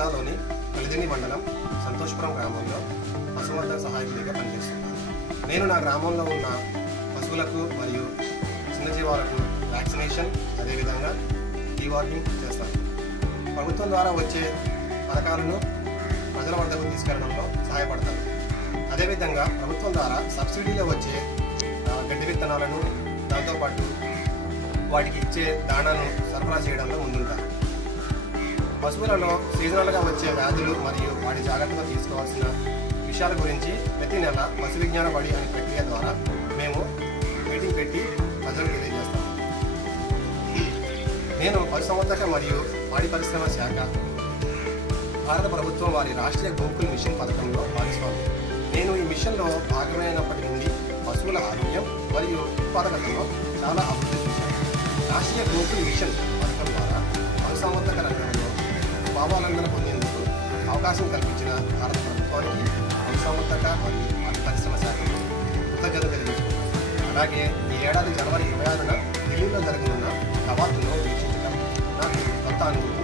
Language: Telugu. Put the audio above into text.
జిల్లాలోని కలిదిండి మండలం సంతోషపురం గ్రామంలో పశువర్ధక సహాయకుడిగా పనిచేస్తున్నాను. నేను నా గ్రామంలో ఉన్న పశువులకు మరియు చిన్నజీవాలకు వ్యాక్సినేషన్, అదేవిధంగా డీవార్మింగ్ చేస్తాను. ప్రభుత్వం ద్వారా వచ్చే పథకాలను ప్రజల వద్దకు తీసుకెళ్లడంలో సహాయపడతాను. అదేవిధంగా ప్రభుత్వం ద్వారా సబ్సిడీలో వచ్చే గడ్డి విత్తనాలను, దాంతోపాటు వాటికి ఇచ్చే దాణాను సరఫరా చేయడంలో ముందుంటారు. పశువులలో సీజనల్గా వచ్చే వ్యాధులు మరియు వాటి జాగ్రత్తగా తీసుకోవాల్సిన విషయాల గురించి ప్రతి నెల పశు విజ్ఞాన బడి అనే ప్రక్రియ ద్వారా మేము మీటింగ్ పెట్టి ప్రజలకు తెలియజేస్తాము. నేను పశుసంవర్ధక మరియు పాడి పరిశ్రమ శాఖ, భారత ప్రభుత్వం వారి రాష్ట్రీయ గోకుల్ మిషన్ పథకంలో భాగస్వామి. నేను ఈ మిషన్లో భాగమైనప్పటి నుండి పశువుల ఆరోగ్యం మరియు ఉత్పాదకతలో చాలా అభివృద్ధి చూశాను. రాష్ట్రీయ గోకుల్ మిషన్ పథకం ద్వారా పశుసంవర్ధక రంగంలో భావాలందన పొందేందుకు అవకాశం కల్పించిన భారత ప్రభుత్వానికి, పశుసంవర్ధక మరియు పాడి పరిశ్రమ శాఖకు కృతజ్ఞతలు తెలియజేస్తున్నాను. అలాగే ఈ ఏడాది జనవరి 26న ఢిల్లీలో జరగనున్న కవాతును వీక్షించడం నాకు కొత్త అనుభూతి.